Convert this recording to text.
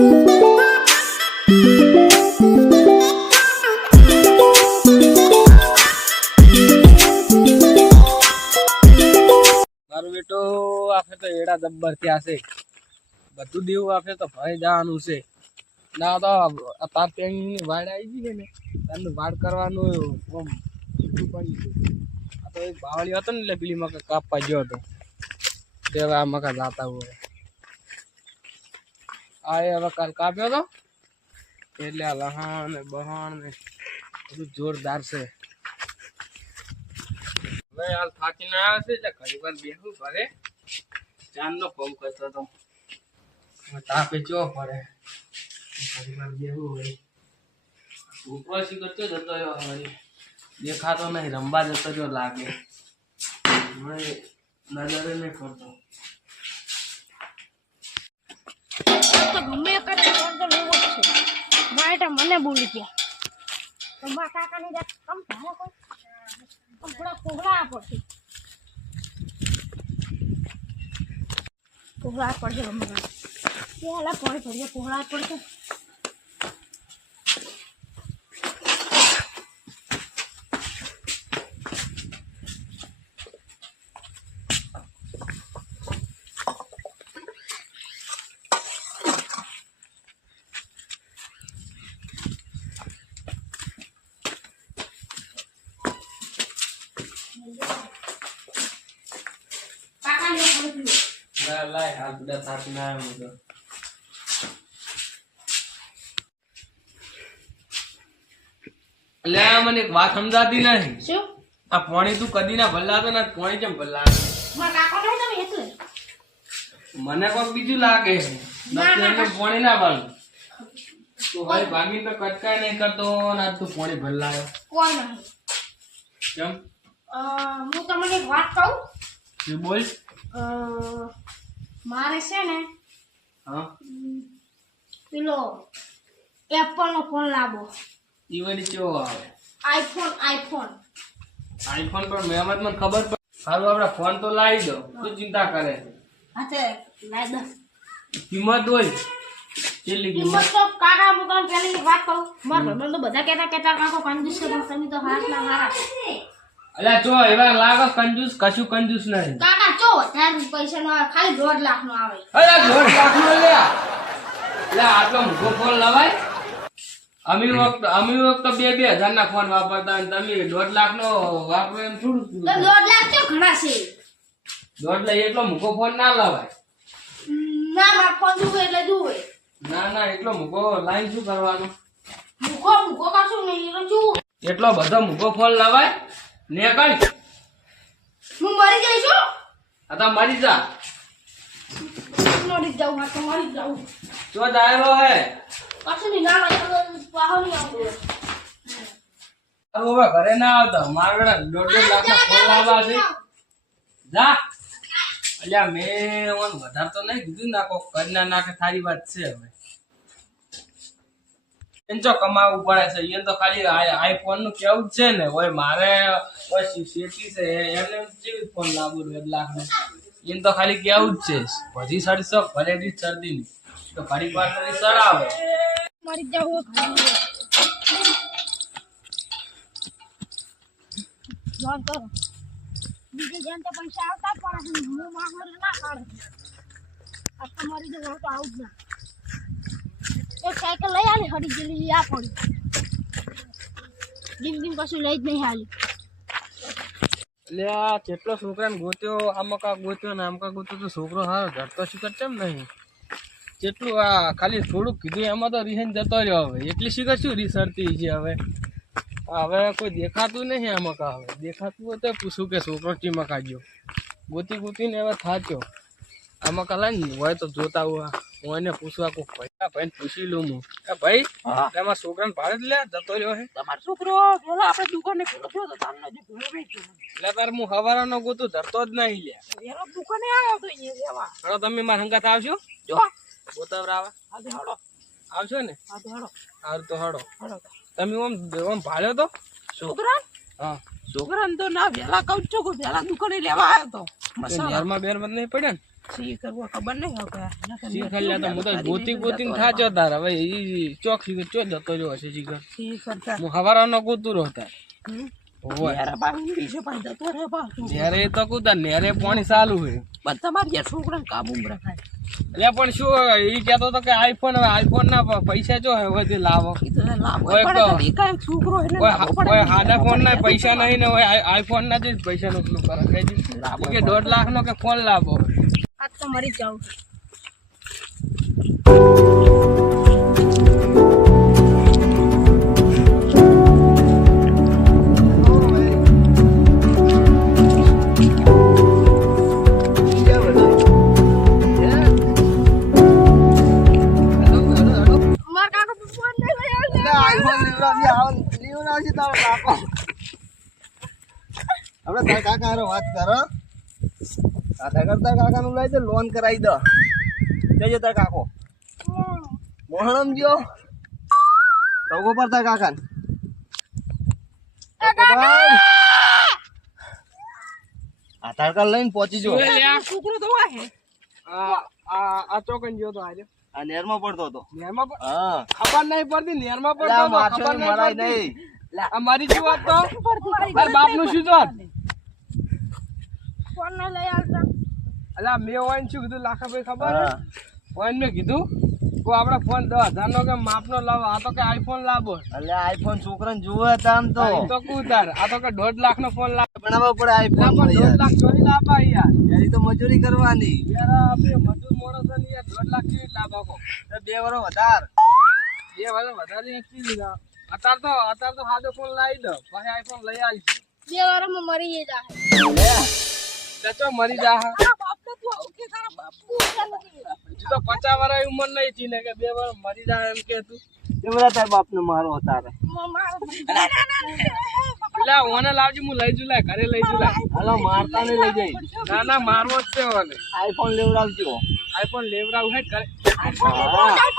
મારું બેટો આખે તો એડા જબ્બર થયા છે, બધું દેવું આપે તો ભરી જવાનું છે. ના તો તાર તેની વાડ આવી ગઈ ને તારનું વાડ કરવાનું પડી ગયું. આ તો એક બાવળી હતો ને એટલે પેલી મકા કાપવા ગયો હતો તે હવે આ મકા જાતા હોય આ હવે કાલ કાપ્યો હતો એટલે આ લહાણ ને બહાણ ને બધું જોરદાર છે. હવે હાલ થાકીને આવ્યા છે એટલે ઘણી વાર બેસવું પડે. ચાંદનો ફોન કરતો હતો તાપે ચો પડે ઘણી વાર બેસવું હોય. ઉપવાસી કરતો જતો રહ્યો હવે દેખાતો નહીં, રમવા જતો રહ્યો લાગે નજરે નહીં કરતો. ગમે કરે ફોન તો લેવો જ છે. મારા મને બોલી ગયા તો મારા કાકાની કમ ભારે કોઈ થોડા કોગળા પડશે કોગળા પડશે રમવા પેલા પાણી પડીએ કોગળા પડશે. લાય હાલ બધા થાકી ના આવ્યો તો એટલે મને એક વાત સમજાતી નહીં. શું આ પાણી તું કદી ના ભલાતો ને પાણી કેમ ભલાતો? મારા કાકા નહીં તમે એટલે મને કોઈ બીજું લાગે પાણી ના ભલ તું ભાઈ ભાગી તો કટકાય નહીં કરતો ને તું પાણી ભલાયો કોઈ નહીં. કેમ હું તમને એક વાત કહું. શું બોલ? મારે છે ને હા પેલો એપલ નો ફોન લાવો. ઈવડી કેવો આવે? આઈફોન આઈફોન આઈફોન પણ મહેમત મને ખબર પડે. સારું આપડે ફોન તો લાવી દો, તું ચિંતા કરે. હાથે લાઈ દો. કિંમત હોય કેટલી કિંમત કિંમત? તો કાકા હું તમને પહેલી એક વાત કહું. મારા ભાઈબંધો બધા કહેતા કાકો કંજૂસ છે પણ તમે તો હાથના હારા. અલ્યા ચો એવા લાગો કંજૂસ, કશું કંજૂસ નહીં. કાકા ચો વધારે પૈસા નો આવે, ખાલી 1.5 લાખ નો આવે. અલ્યા 1.5 લાખ નો લ્યા. લ્યા આટલો મોટો ફોન લવાય? અમીર વખત 2,000 ના ફોન વાપરતા અને તમે 1.5 લાખ નો વાપરો એમ થોડું? તો 1.5 લાખ તો ઘણા છે. 1.5 લાખ એટલો મોટો ફોન ના લવાય. ના મારા ફોન જુએ એટલે જુએ. ના એટલો મોટો લાઈન શું કરવાનું? મૂકો કશું નહીં એટલે જુઓ. એટલો બધો મોટો ફોન લવાય? નેકળ હું મરી જઈશું. આ તો મરી જા. મરી જાઉં હા તો મરી જાઉં. જો દાયરો હે કશું નહીં. ના પાહો નહીં આવતો. હવે ઘરે ના આવતા. મારા 1.5 લાખ ના ફોન લાવવા છે. જા અલ્યા મેં વધારે તો નહીં કીધું ના કોક કરી ના નાખે સારી વાત છે. હવે એને તો કમાવું પડે છે. એને તો ખાલી આઈફોન નું કેવું જ છે ને. ઓય મારે શેતી છે એમને કેવી ફોન લાવવું 1.5 લાખ નો? એને તો ખાલી કેવું જ છે. બધી સડશો ભરેલી શરદી ની તો ઘડી વાર કરી સડાવે. મરી જાઉં જોન કરો. બીજી જેમ તો પૈસા આવતા પણ હું માહોલ ના કાઢે. આ તો મરી જવું તો આવું જ ના. એક સાયકલ લઈ આલી હડી ગયેલી આ પડી. જીમ કશું લઈ જ નહીં હાલી. એટલે આ કેટલો છોકરાને ગોત્યો, આમાં કા ગોત્યો ને આમ કા ગોત્યો તો છોકરો સારો ધરતો શીખર કેમ નહીં? કેટલું આ ખાલી થોડુંક કીધું એમાં તો રીહન જતો રહ્યો. હવે એટલી શીખર શું રીસરતી છે? હવે કોઈ દેખાતું નહીં આમાં કા. હવે દેખાતું હોય તો પૂછું કે છોકરો ચીમાં કાઢ્યો. ગોતીને હવે થાચ્યો. આમાં કા લાઈને હોય તો જોતા હોય હું એને પૂછવા કોઈ ભાઈ પૂછી લઉં હું. ભાઈ તમારા છોકરાને ભાડે જ લે જતો રહ્યો હે? તમારો છોકરો પેલા આપણે દુકાને પેલો થયો તો તમને જે ભૂલ વેચ્યો. એટલે તાર હું હવારાનો ગોતું ધરતો જ નહીં લે. એનો દુકાને આવ્યો તો અહીંયા લેવા. હળો તમે મારા હંગાથ આવશો? જો ગોતાવરાવા આજે હળો આવશો ને? આજે હળો સારું તો હળો. હળો તમે આમ ભાડ્યો તો છોકરા? હા છોકરાને તો ના વેલા કહું છું કે વેલા દુકાને લેવા આવ્યો તો. ઘરમાં બેર મત નહીં પડ્યા ને? સી કરવો ખબર નહીં હવે શીખર લે તો હું તો ગોતી થાચો તાર હવે ઈ ચોક શીખર ચો જતો રહ્યો હશે શીખર સી કરતા હું હવારાનો કૂતરો હતા ઓય યાર બાકી બીજો પણ જતો રે બાકી નેરે તો કૂતા નેરે પાણી ચાલુ હોય પણ તમારે યાર છોકરાને કાબૂમાં રખાય એટલે પણ શું ઈ કહેતો તો કે આઈફોન ના પૈસા જો હવે તે લાવો ઈ તો લાભ ઓય પડે તો. તો એકાએક છોકરો એટલે લાભ પડે. ઓય હાડા ફોન ના પૈસા નહીં ને ઓય આઈફોન ના જ પૈસા નું પેલું કરે કહેજે. ઈ કે 1.5 લાખ નો કે ફોન લાવો આજ તો મરી જાઉં મારા કાકા તો ફોન નહીં લઈ આવ્યો. આપણે તારા કાકા હારે વાત કરો આધા કરતા કાકા નું લઈ દે લોન કરાવી દો જજો તાર કાકો મોહણમ જો ટોકો પર તાર કાકા આધાર કાર્ડ લઈને પહોંચી જો છોકરો તો વાહે આ ચોકન ગયો તો આજે આ નેરમાં પડતો હતો નેરમાં હા ખબર નહીં પડતી નેરમાં એટલે આ પડતો માછો ખબર નહીં મરાય પડતી. નહીં આ મારી શું વાત તો તાર બાપ નું શું જોત ફોન નહીં લઈ આવતા. અલા મેં ઓઈન શું કીધું લાખાભાઈ ખબર હા. ઓઈન મેં કીધું કો આપણે ફોન 10,000 નો કે માપનો લાવો આ તો કે આઈફોન લાવો એટલે આઈફોન છોકરાને જુએ તામ તો ઈ તો કુતાર આ તો કે 1.5 લાખ નો ફોન લાવો બનાવવા પડે આઈફોન પણ 1.5 લાખ ચોરી લાવવા યાર એની તો મજૂરી કરવાની યાર આપણે મજૂર માણસ ને યાર 1.5 લાખ જેવી લાવો કો 2 વર્ષ વધાર એ વાળા વધારે એકથી લીધા અત્યારે તો સાદો ફોન લાવી દો પછી આઈફોન લઈ આવીશું 2 વર્ષમાં મરી જાય. તો મરી જા બાપ તો તું આવું કે તારા બાપ હજુ તો 50 વર્ષ ઉંમર નહીં થી ને કે 2 વર્ષ મરી જાય એમ કે તું કેવડા તાર બાપ ને મારો તારે એટલે ઓને લાવજી હું લઈ જુલાય ઘરે લઈ જુલાય હાલો મારતા ને લઈ જઈ ના ના મારવો જ છે ઓને આઈફોન લેવડાવજો આઈફોન લેવરાવ હે ઘરે હા